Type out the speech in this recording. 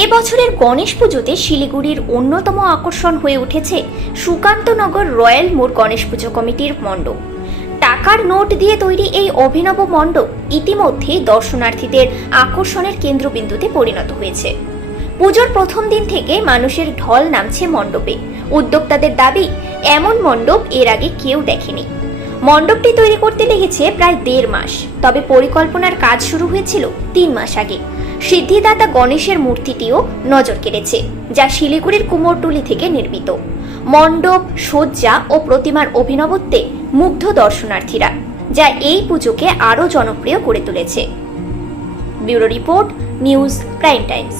এ বছরের গণেশ পুজোতে শিলিগুড়ির অন্যতম আকর্ষণ হয়ে উঠেছে সুকান্তনগর রয়্যাল মোড় গণেশ পুজো কমিটির মণ্ডপ। টাকার নোট দিয়ে তৈরি এই অভিনব মণ্ডপ ইতিমধ্যেই দর্শনার্থীদের আকর্ষণের কেন্দ্রবিন্দুতে পরিণত হয়েছে। পুজোর প্রথম দিন থেকে মানুষের ঢল নামছে মণ্ডপে। উদ্যোক্তাদের দাবি, এমন মণ্ডপ এর আগে কেউ দেখেনি। মণ্ডপটি তৈরি করতে লেগেছে প্রায় 1.5 মাস, তবে পরিকল্পনার কাজ শুরু হয়েছিল 3 মাস আগে। সিদ্ধিদাতা গণেশের মূর্তিটিও নজর কেড়েছে, যা শিলিগুড়ির কুমোরটুলি থেকে নির্মিত। মণ্ডপ, সজ্জা ও প্রতিমার অভিনবত্বে মুগ্ধ দর্শনার্থীরা, যা এই পুজোকে আরও জনপ্রিয় করে তুলেছে। Bureau report, news prime Times.